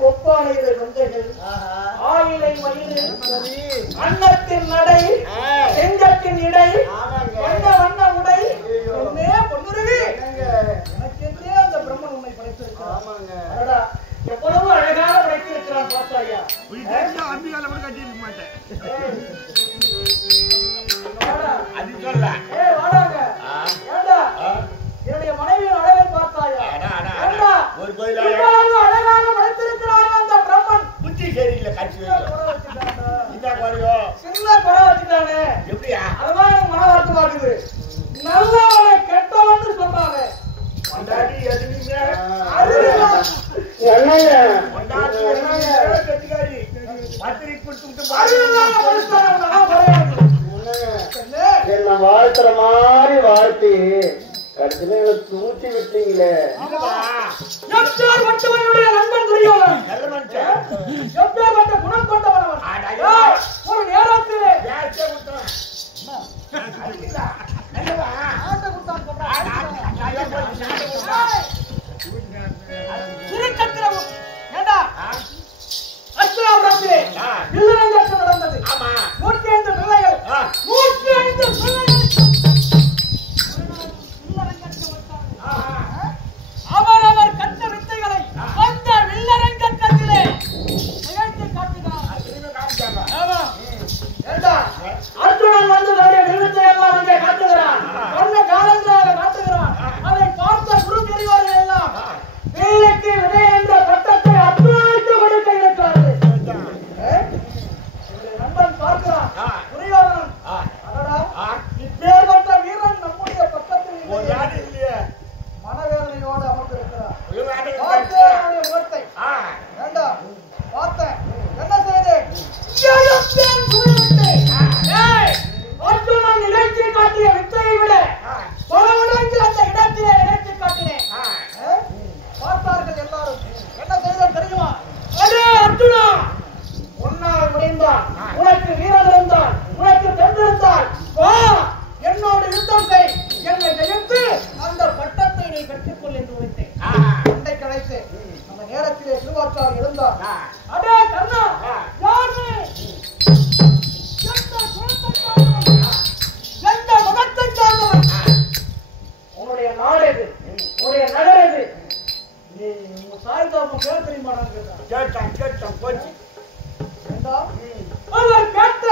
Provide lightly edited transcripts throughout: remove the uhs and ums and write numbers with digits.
கொப்பானைகளை வந்தைகள் ஆயிலை வயிறு அன்னத்தின் நடை செங்கத்தின் இடை வண்ண வண்ண உடை பொன்னுருவி எனக்கென்றே அந்த பிரம்மன் உன்னை படைத்திருக்கிறான். எவ்வளவு அழகாக படைத்திருக்கிறான் பார்த்தாயா. என்னுடைய மனைவியின் அழகை பார்த்தாயா. அழகாக படைத்திருக்கிறான் அந்த பிரம்மன். புத்தி சரியில்லை சின்ன குறை வச்சுட்டானே. எப்படியா அதுதான் எனக்கு மன வருத்தமா இருக்குது. நல்லவனை கெட்டவன்னு சொல்றாங்க. என்ன வாழ்த்துற மாதிரி வாழ்த்தி கடைசியில தூச்சி விட்டீங்களே. நண்பன் துரியோதனன் எப்பேற்பட்ட குணம் கொண்டவன் ஒரு நேரத்திலே நடந்தது. 105 பிள்ளைகள் 105 அவரவர் கட்ட வித்தைகளை அந்த வில்லரங்கத்திலே நிகழ்த்தி காட்டுகிறார். அர்ஜுனன் வந்து விருத்தை எல்லாம் அங்கே காட்டுகிறான். சொன்ன காலங்களாக காட்டுகிறான். அதை பார்த்த குரு பெரியவர்கள் எல்லாம் வேலைக்கு விதை என்ற பட்டத்தை அர்ஜுனனுக்கு கொடுக்க இருக்கிறார்கள். நண்பன் பார்க்கிறான் துரியோதனன். இப்பேற்பட்ட வீரன் நம்முடைய பக்கத்தில் இல்லையே. மனவேதனையோடு அமர்ந்திருக்கிறார். முகத்தை வேண்டாம் பார்த்தேன். என்ன செய்தேன்? அர்ஜுனன் நிகழ்ச்சி காட்டிய வித்தையை விட பலவடைந்து அந்த இடத்திலே நிகழ்ச்சி காட்டினேன். பார்த்தார்கள் எல்லாரும். என்ன செய்தேன் தெரியுமா? அதே அர்ஜுனா, உன்னால் முடிந்தான், உனக்கு வீரம் இருந்தால், உனக்கு தென்றிருந்தால் வா என்னோடு யுத்தம் செய். என்னை ஜெயித்து அந்த பட்டத்தை நீ பெற்றுக்கொள் என்று உரைத்தேன். அண்டை கலைத்து அந்த நேரத்திலே திருவாச்சார் இருந்தார். அடே கர்ணா, யார் நீ? எந்த முகத்தை சார்ந்தவன்? உன்னுடைய நாடு எது? உன்னுடைய நகர் எது? நீ உங்க தாய் தாப்பம் பேர் தெரியுமாடான்னு கேட்டான். போச்சு அவர் கேட்ட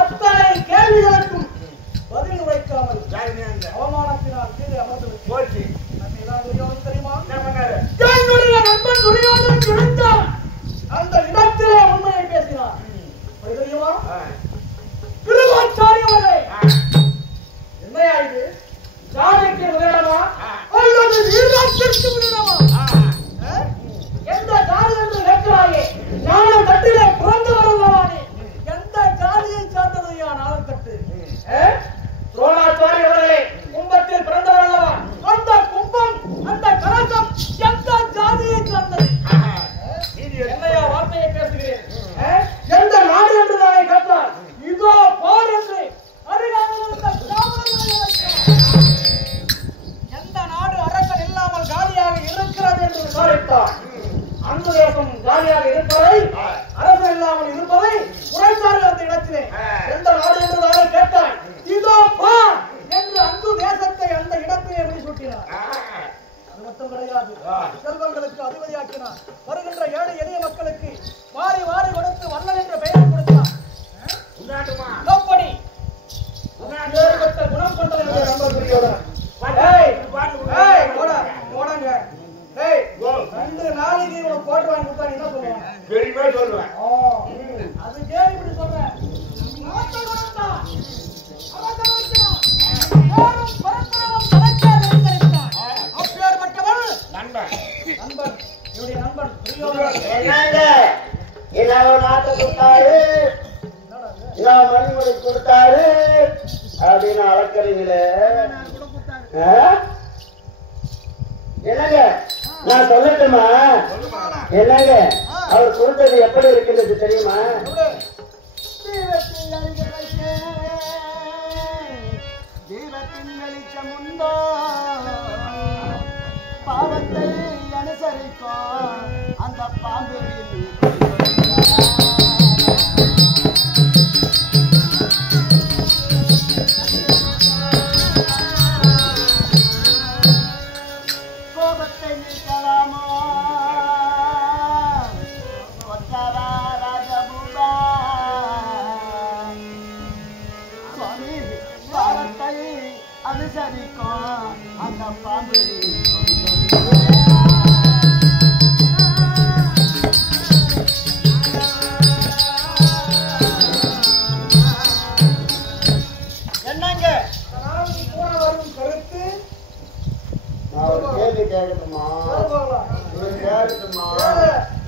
அத்தனை கேள்விகளுக்கும் பதில் உரைக்காமல் அவமானத்தினால் கீழே அமர்ந்து போச்சு. தெரியுமா? என்னுடைய நண்பன் துரியோதனன் இருந்தான். அந்த இடத்திலே உண்மையை பேசினார். தெரியுமா? திருவாச்சாரி அவர்களே, என்னையா இது? ஜாதிக்கு விடமா அல்லது வீரத்திற்கு விடமா? எந்த ஜாதி என்று கேட்கிறாயே? நானும் தட்டிலே பிறந்தவர்களானே. எந்த ஜாதியை சார்ந்ததையா நானும் தட்டு? துரோணாச்சாரி அவர்களே, கும்பத்தில் பிறந்தவர்களா? அந்த கும்பம், அந்த கலசம் எந்த ஜாதியை சார்ந்தது? என்னையா வார்த்தையை பேசுகிறேன்? எந்த நாடு என்று தானே கேட்டார். இதோ போர் என்று எந்த நாடு அரசன் இல்லாமல் காலியாக இருக்கிறது என்று விசாரித்தார். அந்த தேசம் காலியாக இருப்பதை, அரசு இல்லாமல் இருப்பதை உரைத்தார்கள் அந்த இடத்திலே. எந்த நாடு என்று தானே கேட்டார். இதோ பார் என்று அந்த தேசத்தை அந்த இடத்திலே முடிசூட்டினார். அது மட்டும் கிடையாது, செல்வங்களுக்கு அதிபதியாக்கினார். வருகின்ற ஏழை எளிய மக்களுக்கு வாரி வாரி கொடுத்து வல்லல் என்ற பெயரை கொடுத்தார். குணம் கொண்டது ரெண்டு நாளைக்கு உனக்கு போட்டு வாங்கி கொடுத்தா என்ன சொல்லுவாங்க? அது கேள்வி இப்படி சொல்றேன். நண்பன் என்னுடைய நண்பன் நாட்டை கொடுத்தாரு, மணிமொழி கொடுத்தாரு அப்படின்னு அளக்கிறீங்களே. என்னங்க நான் சொல்லட்டுமா? என்னங்க அவர் கொடுத்தது எப்படி இருக்கின்றது தெரியுமா? தீபத்தின் வெளிச்சம் உண்டோ பாவத்தை அனுசரிக்கும் அந்த பாம்பு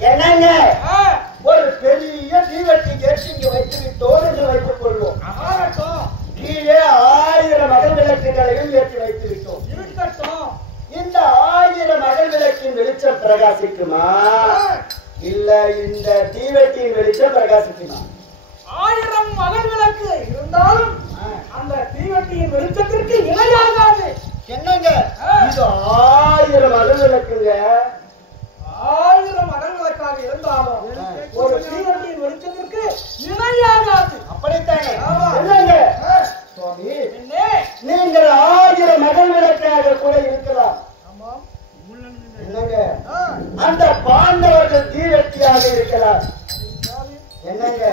என்னங்க ஆ, ஒரு பெரிய தீவெட்டி ஏற்றி இங்க வைத்து விட்டோம் என்று வைத்துக் கொள்வோம். ஆகட்டும், கீழே 1000 அகல் விளக்குகளையும் ஏற்றி வைத்து விட்டோம். இருக்கட்டும். இந்த 1000 அகல் விளக்கின் வெளிச்சம் பிரகாசிக்குமா இல்ல இந்த தீவெட்டியின் வெளிச்சம் பிரகாசிக்குமா? 1000 அகல் விளக்கு இருந்தாலும் அந்த தீவெட்டியின் வெளிச்சத்திற்கு இணையாகாது. என்னங்க இது 1000 அகல் விளக்குங்க. 1000 அகல் விளக்காக இருந்தாலும் ஒரு தீவெட்டியின் வெளிச்சத்திற்கு இணையாகாது. அப்படித்தானே? ஆமா. என்னங்க ஆ, சுவாமி, என்ன? நீங்கள் 1000 அகல் விளக்காக கூட இருக்கலாம். ஆமாம். என்னங்க ஆ, அந்த பாண்டவர்கள் தீவெட்டியாக இருக்கலாம். என்னங்க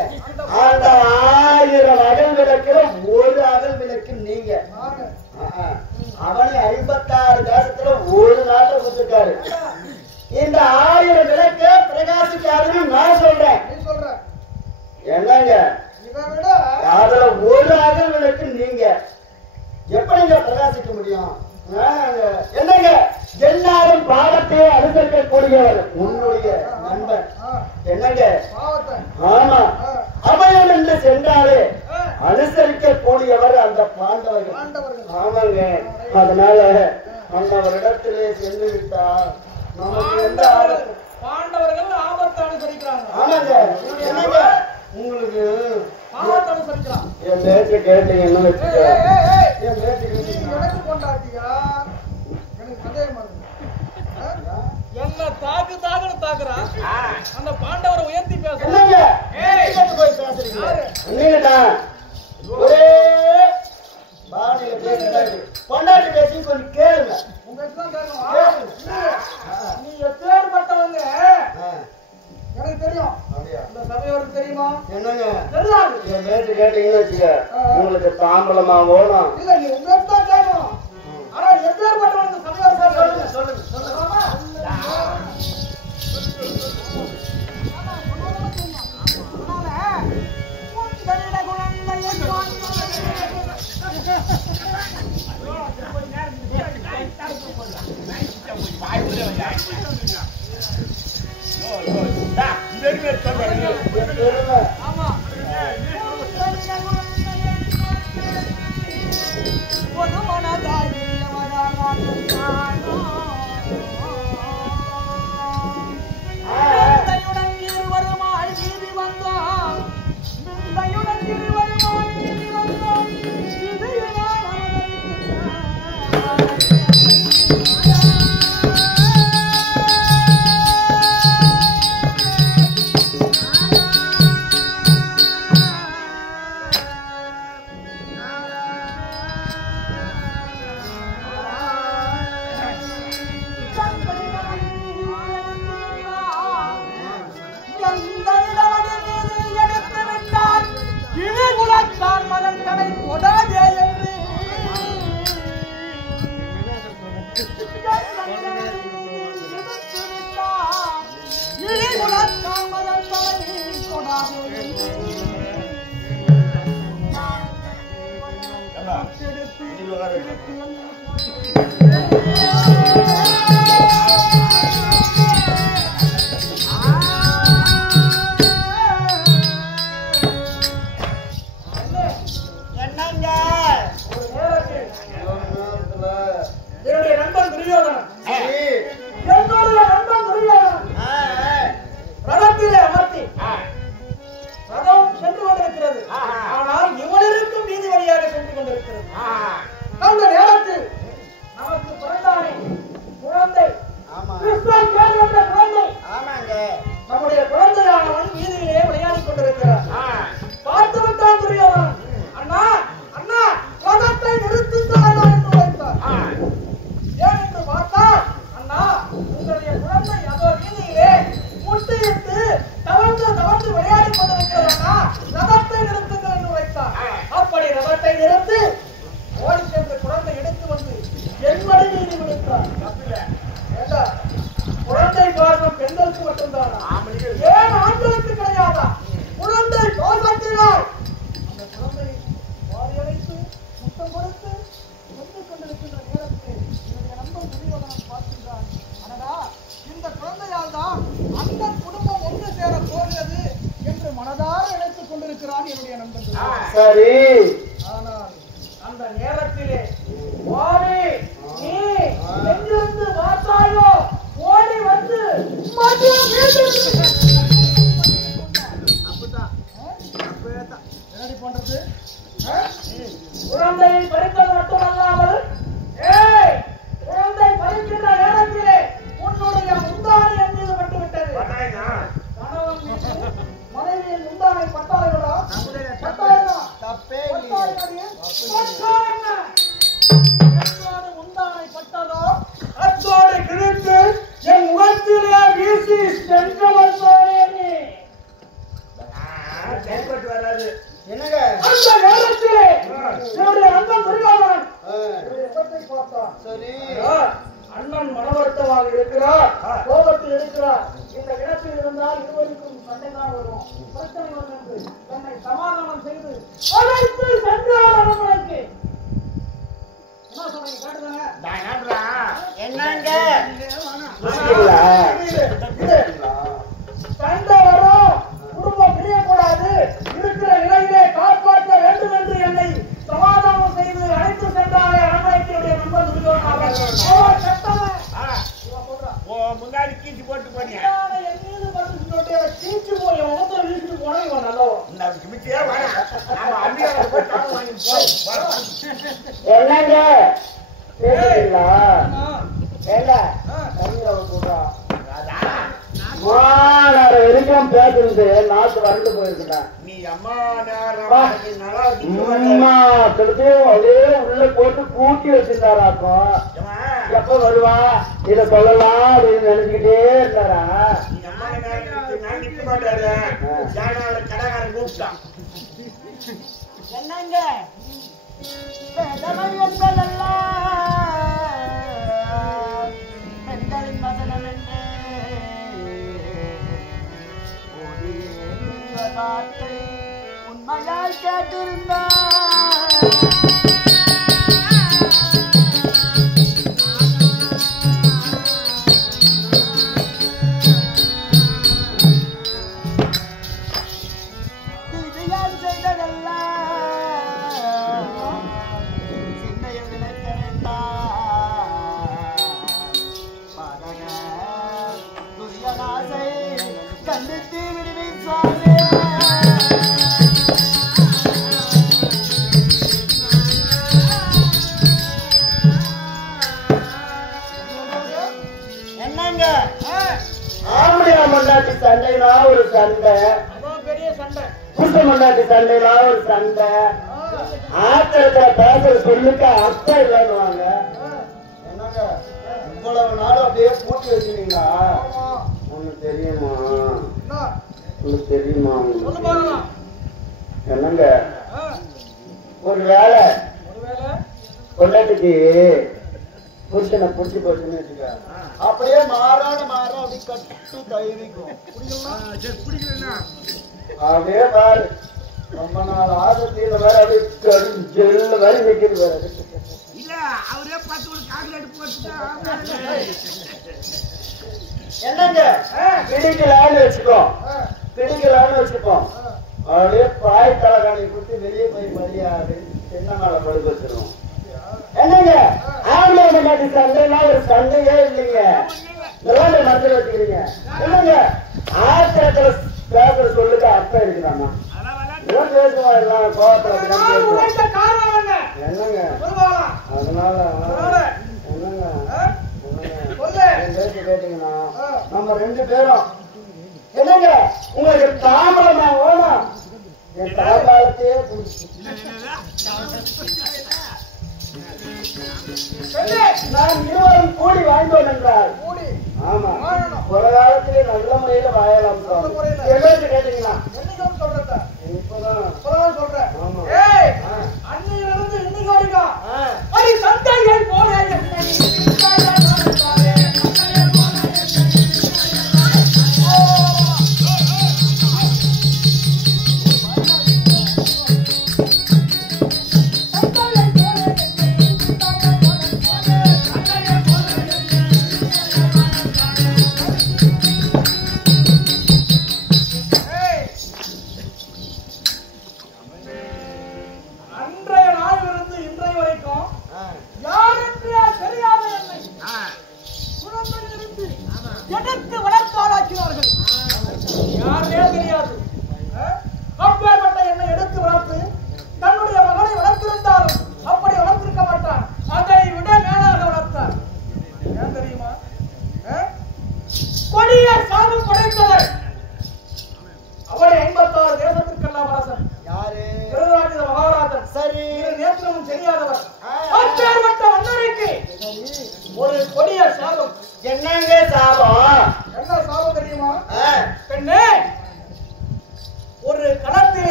அந்த 1000 அகல் விளக்குல ஒரு அகல் விளக்கு நீங்க. ஆக. அவனை 56 தேசத்துல ஒரு நாட்டை கொடுத்துருக்காரு. இந்த 1000 விளக்கு பிரகாசிக்காதுன்னு நான் சொல்றேன். நீ சொல்ற. என்னங்க இதை விட அதுல ஒரு அகல் விளக்கு நீங்க எப்படிங்க பிரகாசிக்க முடியும்? என்னங்க எல்லாரும் பாவத்தை அனுசரிக்கக்கூடியவர் உன்னுடைய நண்பன். ஆ, என்னங்க பாவத்தை. ஆமா ஆ, அபயம் என்று சென்றாலே ஆ, அனுசரிக்க கூடியவர் அந்த பாண்டவர்கள். ஆண்டவர்கள். ஆமாங்க. அதனால அந்தவரிடத்திலே சென்று விட்டால் நமக்கு எந்த ஆபத்து? பாண்டவர்கள் ஆபத்தை அனுசரிக்கிறாங்க. ஆமாங்க. என்னங்க உங்களுக்கு பாவத்தை அனுசரிக்கிறான். என் பேச்சு கேட்டீங்கன்னு ஏய், வச்சுக்க. ஏய், ஏய், ஏய். என் பேச்சு நீ கேட்டீங்கன்னா எனக்கு கொண்டாட்டியா? எனக்கு சந்தேகமா இருக்கு. ஆ? என்ன தாக்குன்னு தாக்குறான். அந்த பாண்டவரை உயர்த்தி பேசுறான். என்னங்க ஏய். எங்கிட்டு போய் பேசுறீங்க? யாரு? நீங்கதான் ஒரே பாடியில பேசுறாரு. பொண்டாட்டி பேசி கொஞ்சம் கேளுங்க. உங்க இதுதான் கேட்கணும். நீ எப்பேற்பட்டவங்க எனக்கு தெரியும். அப்படியா? இந்த சபையோருக்கு தெரியுமா? என்னங்க தெரியாது. என் பேச்சு கேட்டீங்கன்னு வச்சுக்க, உங்களுக்கு தாம்பலமா ஓடும். இல்ல நீ உங்க தான் கேட்கணும். ஆனா எப்பேற்பட்டவங்க இந்த சபையோர் சார் சொல்லுங்க. சொல்லுங்க சொல்லுங்க. ஆமா. சொல்லுங்க. ஆமா. ஒரு மனதாய் மிந்தையுடன் இருவருமாய் வீதி வந்தோம். மிந்தையுடன் இருவருமாய் வீதி வந்தோம். இதையினால் மகன்களை தொடாதே என்று இழிகுலத்தான் மகன்களை தொடாதே என்னங்க என்னுடைய நண்பன் துரியோதனன் சரி. என்னுடைய நண்பன் துரியோதனன் ரதத்திலே அமர்த்தி ரதம் சென்று கொண்டிருக்கிறது. ஆனால் இவனிருக்கும் வீதி வழியாக சென்று கொண்டிருக்கிறது. அந்த நேரத்தில் நமக்கு பிறந்தானே நிறைவேற போகிறது என்று மனதார நினைத்துக் கொண்டிருக்கிறான் என்னுடைய நண்பன். சரி. ஆனால் அந்த நேரத்திலே வாடி நீ எங்கிருந்து பார்த்தாயோ ஓடி வந்து என்னடி பண்றது? குழந்தையை பறித்தது மட்டுமல்லாமல் குழந்தை பறிக்கின்ற நேரத்திலே உன்னுடைய முந்தானை என் மீது பட்டுவிட்டது. கணவன் மீது மனைவியின் முந்தானை பட்டாளர்களா? பட்டாளர்களா? முந்தானை பட்டதோ அத்தோடு கிழித்து என் முகத்திலே வீசி சென்றவன் நீ. வராது. என்னங்க அந்த நேரத்திலே என்னுடைய அண்ணன் முருகானவன் பார்த்தான். சரி. அண்ணன் மனவருத்தமாக இருக்கிறார், கோபத்தில் இருக்கிறார். இந்த இடத்தில் இருந்தால் இருவருக்கும் சண்டைதான் வரும், பிரச்சனை வரும் என்று என்னை சமாதானம் செய்து அழைத்து சென்றார் அரண்மனைக்கு. என்ன சொல்றீங்க கேட்டுதாங்க? என்னங்க சண்டை வரும், குடும்பம் பிரியக்கூடாது, இருக்கிற நிலையிலே காப்பாற்ற வேண்டும் என்று என்னை சமாதானம் செய்து அழைத்து சென்றாரே அரண்மனைக்கு நண்பர் முன்னாடி கீச்சு போட்டு போனியா கீச்சு போய் முகத்துல வீட்டுக்கு போனா இவன் நல்லவன். என்னங்க பேசுறீங்களா? ஏண்டா வரைக்கும் பேசுறது நாட்டு வறண்டு போயிருக்கா. நீ அம்மா அதே உள்ள போட்டு கூட்டி வச்சிருந்தாராக்கும். எப்ப வருவா இத சொல்லலாம் அப்படின்னு நினைச்சுக்கிட்டே இருந்தாரா? நீ அம்மா நான் நிக்க மாட்டாரு கடைக்காரன் கூப்பிட்டான். என்னங்க பெண்களின் வசனம் என்ன வார்த்தை உண்மையால் கேட்டிருந்தார். இதுயால் செய்ததல்ல சிந்தையில் நினைக்க வேண்டாம். பாதக துரியனாசை கண்டித்து விடுவிச்சாரே. என்னங்க ஆம்படியா மண்டாட்டி சண்டைனா ஒரு சண்டை, பெரிய சண்டை, புருஷ மண்டாட்டி சண்டைனா ஒரு சண்டை. ஆத்திரத்துல பேசுற சொல்லுக்கு அர்த்தம் இல்லைன்னுவாங்க. என்னங்க இவ்வளவு நாள் அப்படியே பூட்டி வச்சுருவீங்களா? உனக்கு தெரியுமா? உனக்கு தெரியுமா? என்னங்க ஒரு வேலை பொண்டாட்டிக்கு புருஷனை புடிச்சு போச்சுன்னு வச்சுக்க, அப்படியே மாறான அப்படி கட்டு கைவிக்கும். அப்படியே பாரு ரொம்ப நாள் ஆசத்தியில வேற அப்படியே ஜெல்ல வேற நிக்கிறது வேற. இல்ல அவரே 10 காங்கிரீட் போட்டுட்டா என்னங்க பிடிக்கலான்னு வச்சுக்கோ, பிடிக்கலான்னு வச்சுக்கோ, அப்படியே பாய் தலைகாணி கொடுத்து வெளியே போய் மரியாதை சின்ன மேல படுக்க வச்சிருவோம். என்னங்க ஆம்பளை மண்டாட்டி சண்டைனா ஒரு சண்டையே இல்லைங்க, இதெல்லாம் மனசுல வச்சுக்கிறீங்க. என்னங்க ஆத்திரத்துல பேசுற சொல்லுக்கு அர்த்தம் இருக்குதாமா? இதெல்லாம் பேசுவா எல்லாம் கோபத்துல என்னங்க அதனால என்னங்க பேசி கேட்டீங்கன்னா நம்ம 2 பேரும் என்னங்க உங்களுக்கு தாமரமா வேணும், என் தாமரத்தையே நான் இருவரும் கூடி வாழ்ந்தோம் என்றால் ஆமா ஒரு காலத்திலே நல்ல முறையில வாழலாம். எங்களுக்கு கேட்டீங்கன்னா இப்பதான் சொல்றேன். ஆமா அன்னையிலிருந்து இன்னைக்கு வரைக்கும் சந்தைகள் போல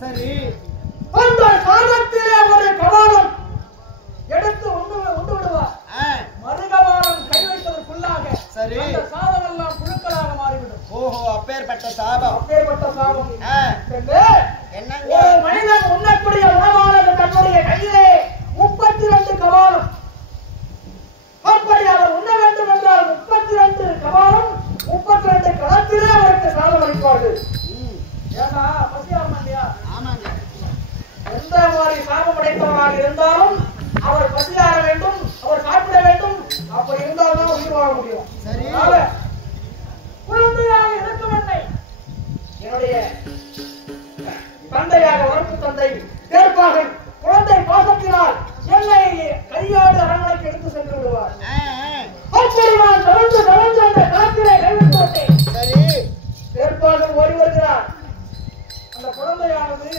சரி, அந்த சாதத்திலே ஒரு கபாலம் எடுத்து உண்டு விடுவார். மறுகபாலம் கை வைப்பதற்குள்ளாக சரி, அந்த சாதம் எல்லாம் புழுக்களாக மாறிவிடும். ஓஹோ, அப்பேற்பட்ட சாபம். அப்பேற்பட்ட சாபம். என்னங்க? ஒரு மனிதன் உண்ணக்கூடிய உணவானது தன்னுடைய கையிலே 32 கபாலம். அப்படி அவர் உண்ண வேண்டும் என்றால் 32 கபாலம், 32 களத்திலே அவருக்கு சாதம் அளிப்பார்கள். ஏன்னா பசியாம இல்லையா? ஆமாங்க. எந்த மாதிரி சாபம் அடைத்தவராக இருந்தாலும் அவர் பசியாற வேண்டும், அவர் சாப்பிட வேண்டும். அப்படி இருந்தால்தான் உயிர் வாழ முடியும். சரி, குழந்தையாக இருக்கும் என்னுடைய தந்தையாக வளர்ப்பு தந்தை தேர்ப்பாகன் குழந்தை பாசத்தினால் என்னை கையாடு அரண்மனைக்கு எடுத்து சென்று விடுவார். அப்படி நான் தொடர்ந்து அந்த களத்திலே கைவிட்டு விட்டேன். சரி, தேர்ப்பாகன் ஓடி வருகிறார். அந்த குழந்தையானது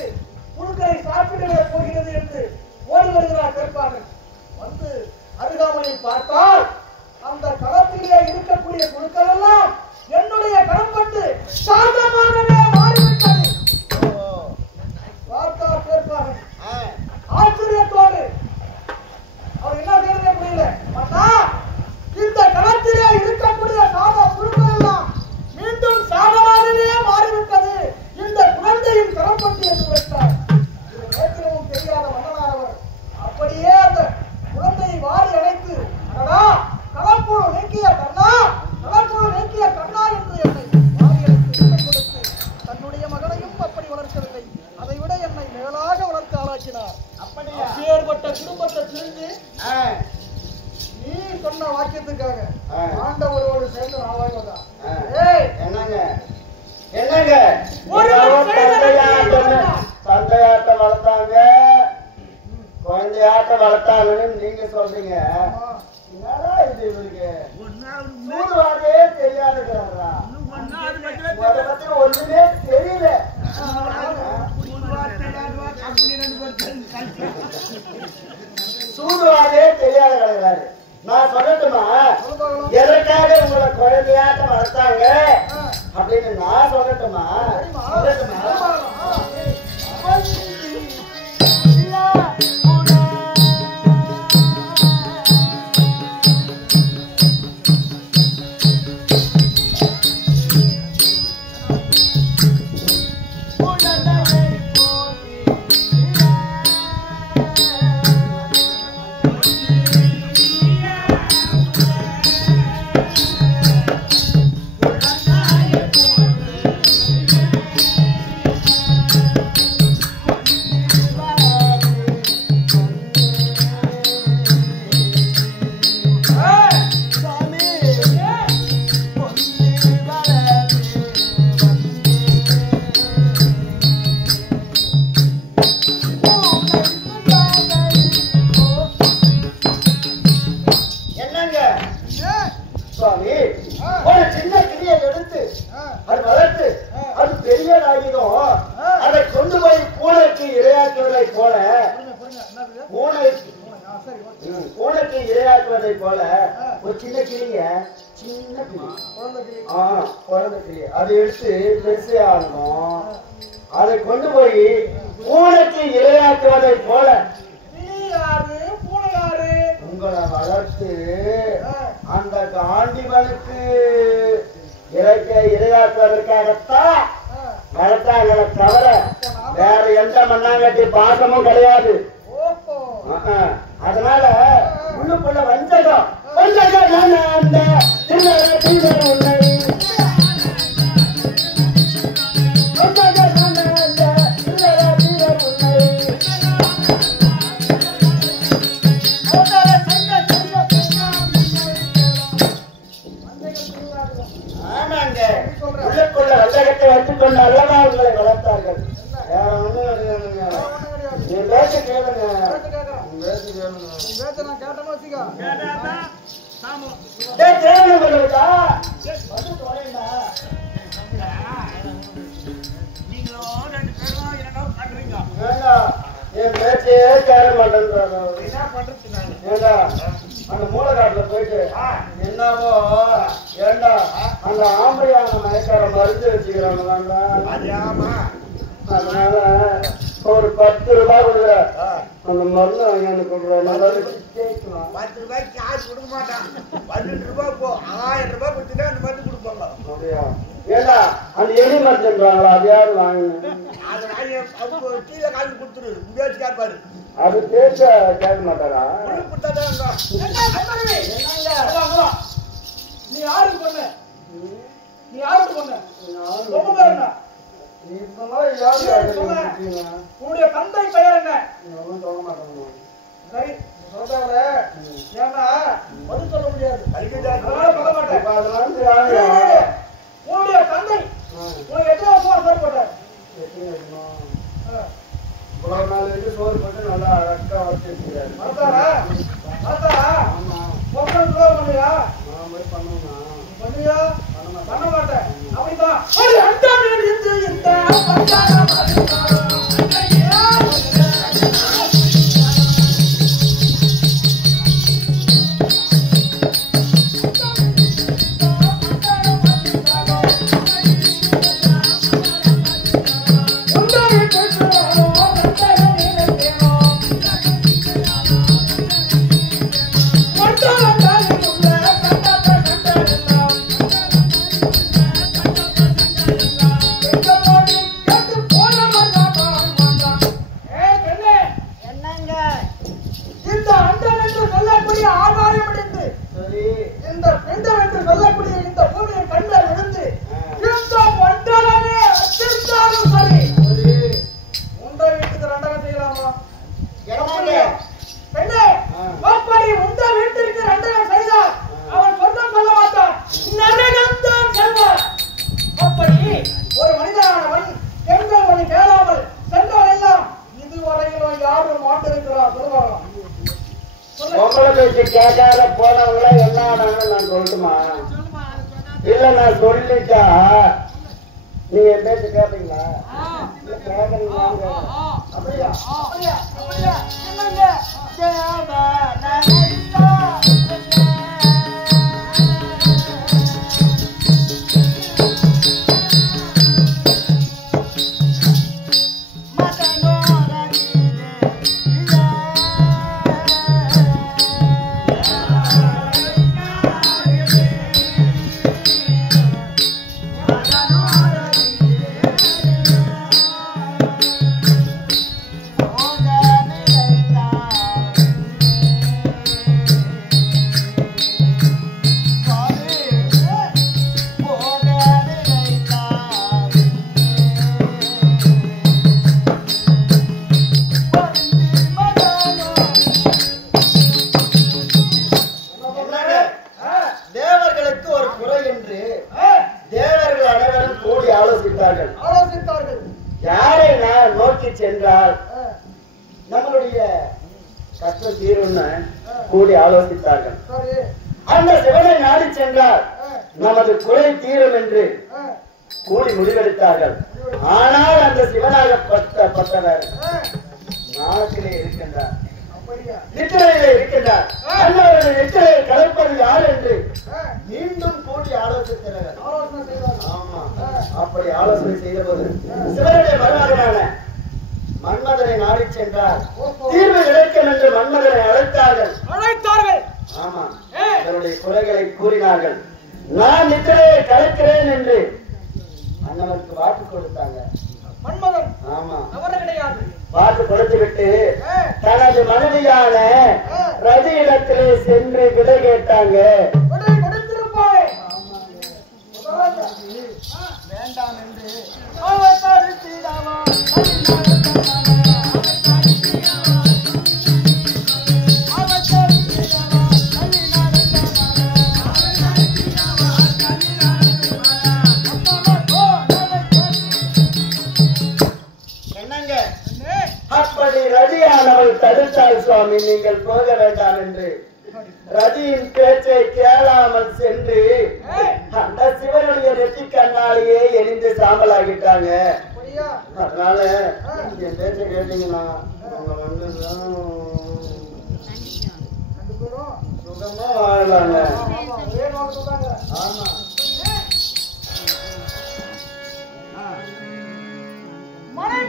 புழுக்களை சாப்பிடவே போகிறது என்று ஓடி வருகிறார் தேர்ப்பாகன். வந்து அருகாமையில் பார்த்தால் அந்த களத்திலே இருக்கக்கூடிய புழுக்கள் எல்லாம் என்னுடைய கடம்பட்டு சாதமாகவே மாறிவிட்டது. பார்த்தார் தேர்ப்பாகன் ஆச்சரியத்தோடு. அவர் என்ன செய்யறதே புரியல. இந்த களத்திலே இருக்கக்கூடிய சாத புழுக்கள் எல்லாம் மீண்டும் சாதமாகவே மாறிவிட்டது. இந்த குழந்தையின் கடம்பட்டு என்று வைத்தார். இது நேற்றமும் தெரியாத மன்னனானவர் அப்படியே அந்த குழந்தையை வாரி அணைத்து, அடடா களப்புழு நீக்கிய கண்ணா, களப்புழு நீக்கிய கண்ணா என்று என்னை வாரி அணைத்து கொடுத்து தன்னுடைய மகனையும் அப்படி வளர்க்கவில்லை, அதை விட என்னை மேலாக வளர்த்து ஆளாக்கினார். அப்பேற்பட்ட குடும்பத்தை பிரிஞ்சு நீ சொன்ன வாக்கியத்துக்காக ஆண்டவரோடு சேர்ந்து நான் வாழ்வதா? என்னங்க? தந்தையாட்ட வளர்த்தாங்க, குழந்தையாட்ட வளர்த்தாங்கன்னு நீங்க சொல்றீங்க. என்னடா இது இவருக்கு நூறுவாதே தெரியாதுங்கிறாரா? அதை பத்தி ஒண்ணுமே தெரியல. சூதுவாதே தெரியாத கிடையாது. நான் சொல்லட்டுமா எதற்காக உங்களை குழந்தையாட்ட வளர்த்தாங்க அப்படின்னு நான் சொல்லட்டுமா? ஒரு சின்ன கிளியை எடுத்து அது வளர்த்து அது பெரியதாகிடும். அதை கொண்டு போய் பூனைக்கு இரையாக்குவதை போல பூனைக்கு இரையாக்குவதை போல ஒரு சின்ன கிளிய சின்ன கிளி குழந்தை கிளி அதை எடுத்து பெருசு ஆகணும். அதை கொண்டு போய் பூனைக்கு இரையாக்குவதை போல உங்களை வளர்த்து அந்த காண்டிவனுக்கு இரையாக்குவதற்காகத்தான் வளர்த்தாங்களே தவிர வேற எந்த மண்ணாங்கட்டி பாசமும் கிடையாது. அதனால உள்ளுக்குள்ள வஞ்சகம் உன்னை உள்ளுக்குள்ள வஞ்சகத்தை வச்சுக்கொண்டு அல்லவா உங்களை வளர்த்தார்கள். வேற ஒண்ணும் நீ பேச கேளுங்க. என் பேச்சையே கேட்க மாட்டேன்றாங்க. அந்த மூலக்காட்டுல போயிட்டு என்னவோ ஏண்டா அந்த ஆம்பளையான மயக்கார மருந்து வச்சுக்கிறாங்க. அதனால ஒரு 10 ரூபாய் கொடுக்குற அந்த மருந்து வாங்கி கொடுக்குறேன். 10 ரூபாய்க்கு காசு கொடுக்க மாட்டான். 12 ரூபாய் போ 1000 ரூபாய் கொடுத்துட்டா அந்த மருந்து கொடுப்பாங்க. அப்படியா? ஏண்டா அந்த எலி மருந்துன்றாங்களா அதையாவது வாங்கினேன். அதை வாங்கி அவங்க கீழே காசு கொடுத்துரு. முடியாச்சு கேட்பாரு. அது பேச கேட்க மாட்டாரா? கொடுத்தாதான் நீ யாருக்கு பண்ண? நீ யாருக்கு பண்ண? ரொம்ப பேர் என்ன? உன்னுடைய தந்தை பெயர் என்ன? சரி சொல்றாங்க. ஏன்னா பதில் சொல்ல முடியாது. அதனால சொல்ல மாட்டேன். உன்னுடைய தந்தை உனக்கு எத்தனை வருஷமா சோறு போட்டார்? இவ்வளவு நாள் வரைக்கும் சோறு போட்டு நல்லா அழகா வச்சு வச்சுக்கிறாரு. மறந்தாரா? பொங்கல் கூட பண்ணியா? பண்ணியா? பண்ண மாட்டேன். அப்படிதான் கேட்காத போனவங்கள என்ன நான் சொல்லட்டுமா? இல்ல நான் சொல்லிட்டா நீங்க பேச்சு கேட்பீங்களா? கேட்கறீங்களா? அப்படியா? யாரை நான் நோக்கி சென்றால் நம்மளுடைய கஷ்டம் தீரும்னு கூடி ஆலோசித்தார்கள். அந்த சிவனை நாடி சென்றால் நமது குறை தீரும் என்று கூடி முடிவெடுத்தார்கள். ஆனால் அந்த சிவனாகப்பட்டவர் நாட்டிலே இருக்கின்றார், நித்திரையிலே இருக்கின்றார். அண்ணவருடைய நித்திரையை கலைப்பது யார் என்று மீண்டும் கூடி ஆலோசித்தனர். ஆமா, அப்படி ஆலோசனை செய்தபோது சிவனுடைய மருமகனான மன்மதனை நாடி சென்றார். தீர்வு கிடைக்கும் என்று மன்மதனை அழைத்தார்கள். ஆமா, அவருடைய குறைகளை கூறினார்கள். நான் நித்திரையை கலைக்கிறேன் என்று அண்ணவருக்கு வாக்கு கொடுத்தாங்க. மன்மதன் ஆமா, கிடையாது. வாக்கு கொடுத்து விட்டு தனது மனைவியான ரதியிடத்திலே சென்று விடை கேட்டாங்க. வேண்டாம் என்று என்னங்க அப்படி ரதியானவள் தடுத்தாள். சுவாமி, நீங்கள் போக வேண்டாம் என்று ரதியின் பேச்சை கேளாமல் சென்று அந்த சிவனுடைய நெற்றி கண்ணாலேயே எரிந்து சாம்பலாகிட்டாங்க. அதனால என் பேச்சை கேட்டீங்கன்னா அவங்க வந்து சுகமா வாழலாங்க. ஆமா, மனைவி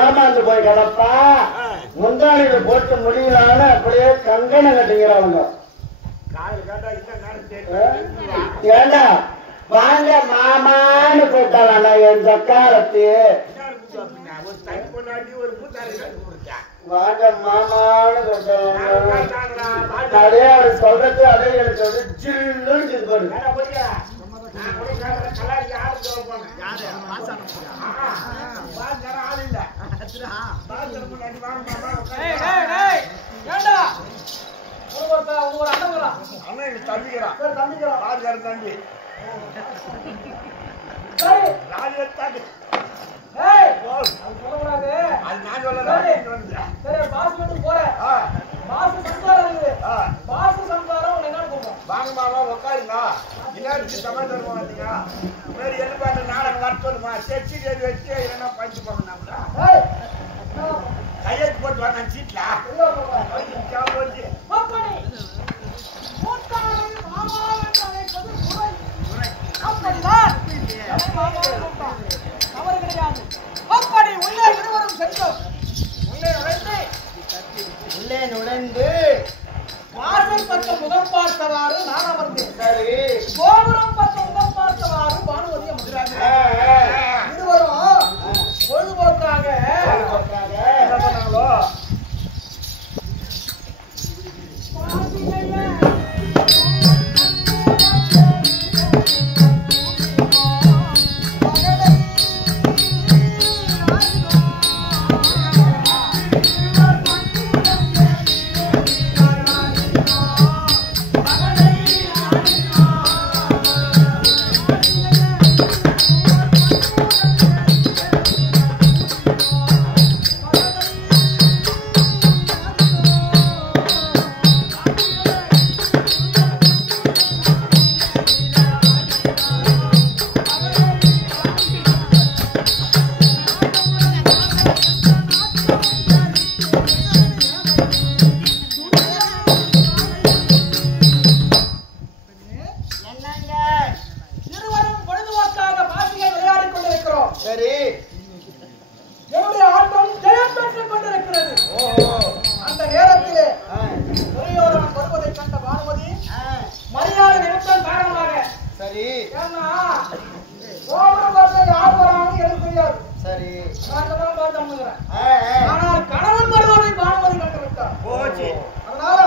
ஏமாந்து போய் கிடப்பா முந்தானில போட்டு முடியலான்னு அப்படியே கங்கணம் கட்டுங்கிறவங்க. ஏண்டா வாங்க மாமான்னு கூட்டாளா என் சக்காரத்து வாங்க மாமான்னு கூட்டாளா அதே அவர் சொல்றது அதே எனக்கு வந்து ஜில்லுன்னு போடு. நாடகம் வரப்போதுமா செச்சு வச்சு இல்லைன்னா பஞ்சு போகணும்னா கையெழுத்து போட்டு வாங்க சீட்ல உள்ளே நுழைந்து வாசல் பக்கம் முகம் பார்த்தவாறு நான் அமர்ந்தேன். சரி கோபுரம் பக்கம் முகம் பார்த்தவாறு பானுவதி அமர்ந்தாங்க. இருவரும் பொழுதுபோக்காக சரி. என்னுடைய ஆட்டம் ஜெயம் பெற்றுக் கொண்டிருக்கிறது. அந்த நேரத்திலே துரியோதனன் வருவதை கண்ட பானுமதி மரியாதை நிமித்தம் காரணமாக சரி ஏன்னா கோபுரத்தில் யார் வரான்னு எனக்கு தெரியாது. சரி நான் தான் பார்த்து அனுப்புகிறேன். ஆனால் கணவன் வருவதை பானுமதி கண்டு விட்டார். அதனால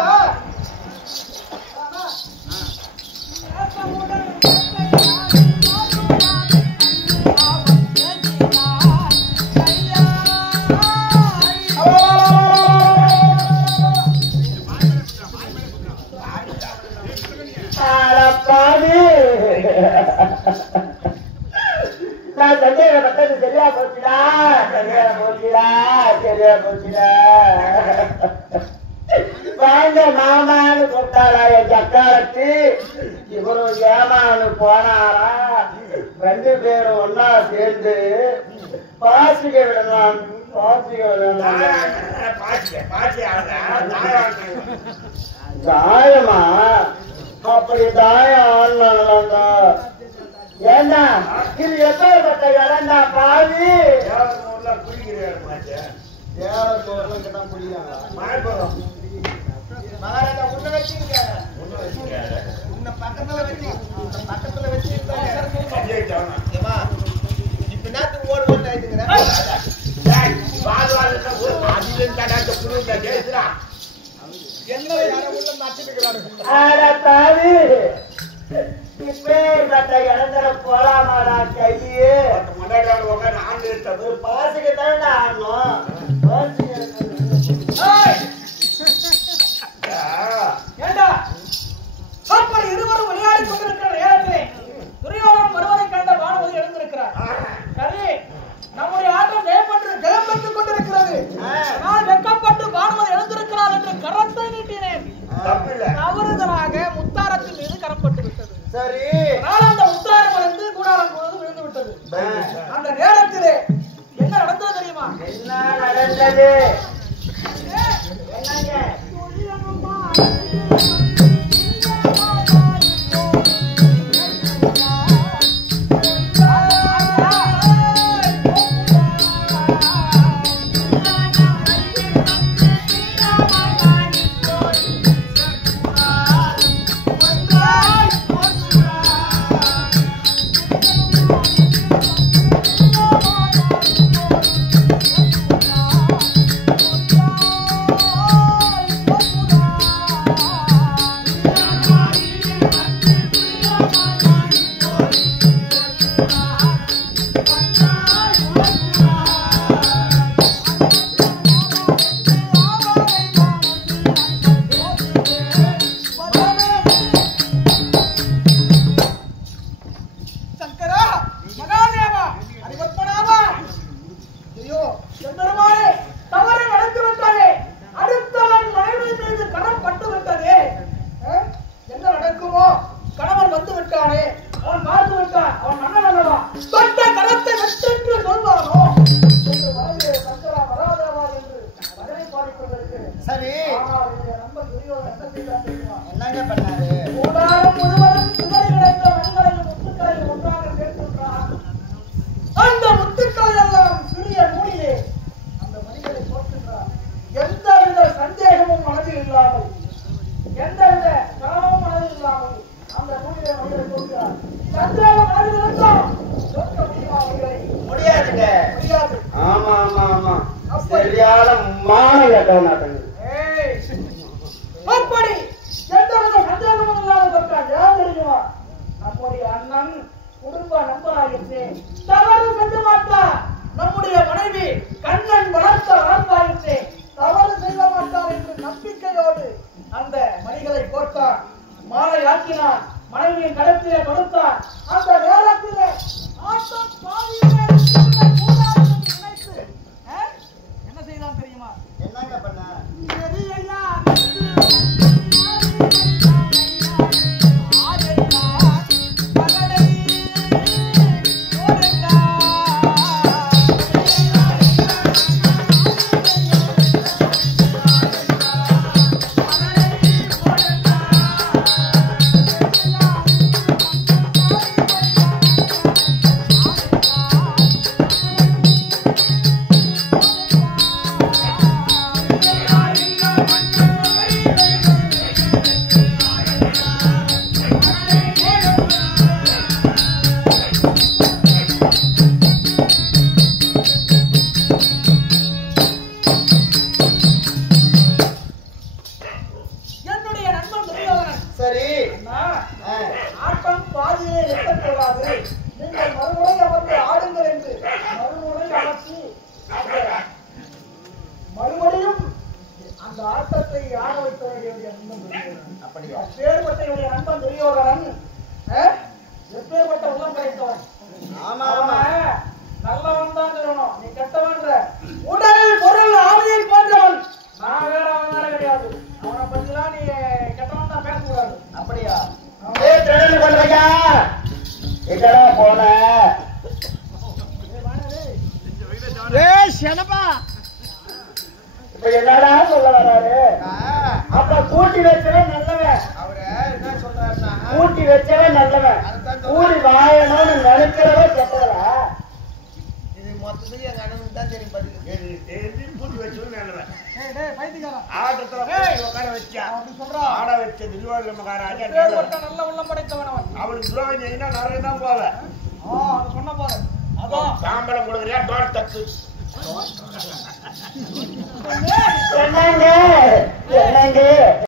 நான் சந்தேகப்பட்டது சரியா போச்சுடா, சரியா போச்சுடா, சரியா போச்சுடா. வாங்க மாமான்னு கூப்பிட்டாளா என் சக்காரத்து. இவரும் ஏமான்னு போனாரா. 2 பேரும் ஒன்னா சேர்ந்து பாசிக்க விடலாம், பாசிக்க விடலாம். தாயமா அப்படி தாயம் ஆடலாம்டா. ஏன்னா இது எப்பேற்பட்ட இடம்டா பாவி. தேவத்தோர்லாம் புரியாங்க. மகாராஜா உன்னை வச்சுருக்காரு, உன்னை பக்கத்துல வச்சு இப்ப நேரத்துக்கு ஓடு ஓட்டு ஆயிட்டுக்கிறேன். இறந்துற போலாமாடா கையே ஒரு பாசிக்கு தானே ஆடணும். ஏண்டா அப்படி இருவரும் விளையாடி கொண்டிருக்கிற நேரத்திலே துரியோதனன் வருவதை கண்ட பானுமதி எழுந்திருக்கிறார். சரி, நம்முடைய ஆட்டம் ஜெயம் பெற்றுக் கொண்டிருக்கிறது. நான் வெட்கப்பட்டு பானுமதி எழுந்திருக்கிறார் என்று கரத்தை நீட்டினேன். தவறுதலாக முத்தாரத்தின் மீது கரப்பட்டு விட்டது. சரி, அதனால் அந்த முத்தாரம் வளர்ந்து கூடாரம் முழுவதும் விழுந்து விட்டது. அந்த நேரத்திலே என்ன நடந்தது தெரியுமா? என்ன நடந்தது? சரி, என்னங்க பண்ணாரு? அந்த முத்துக்கள் எல்லாம் சிறிய நூலிலே அந்த மனிதனை போட்டுகிறார். எந்தவித சந்தேகமும் மனதில் இல்லாமல், எந்தவித கனவும் மனதில் இல்லாமல் அந்த நூலிலே மனிதனை போட்டுகிறார். சந்தேகம் மனதில் இருந்தால் சொல்ல முடியுமா? முடியாதுங்க. முடியாது. ஆமா ஆமா ஆமா, சரியான மான கேட்டவனாட்டங்க. அப்படி எந்தவித சந்தேகமும் இல்லாத சொல்றான். யார் தெரியுமா? நம்முடைய அண்ணன் குடும்ப நண்பராயிற்று, தவறு செய்ய மாட்டார். நம்முடைய மனைவி கண்ணன் வளர்த்த வளர்ப்பாயிற்று, தவறு செய்ய மாட்டார் என்று நம்பிக்கையோடு அந்த மணிகளை போட்டான். மாலை ஆக்கினான், மனைவியின் கடத்திலே கொடுத்தான். அந்த நேரத்திலே ஆட்டம் பாதியிலே நினைத்து என்ன செய்தான் தெரியுமா? என்னங்க பண்ண? என்னப்பா இப்ப என்னடா சொல்ல வராரு? அப்ப கூட்டி வச்சவன் நல்லவன், அவரு என்ன சொல்றாருன்னா கூட்டி வச்சவன் நல்லவன், கூடி வாழணும்னு நினைக்கிறவன் கெட்டவரா? இது மொத்தத்துக்கு எங்க அண்ணனுக்கு தான் தெரியும் பதில். தெரிஞ்சு பூட்டி வச்சு நல்லவன். டேய் டேய் பைத்தியக்காரா ஆட்டத்துல போய் உட்கார வச்சா அப்படி சொல்றா ஆட வச்ச திருவாரூர்கார ராஜா பேர்பட்ட நல்ல உள்ளம் படைத்தவன் அவன் அவனுக்கு துரோகம் செய்யினா நரகம் தான் போவேன். அது சொன்ன பாரு அதான் சாம்பலம் கொடுக்குறியா டோர் தக்கு மேல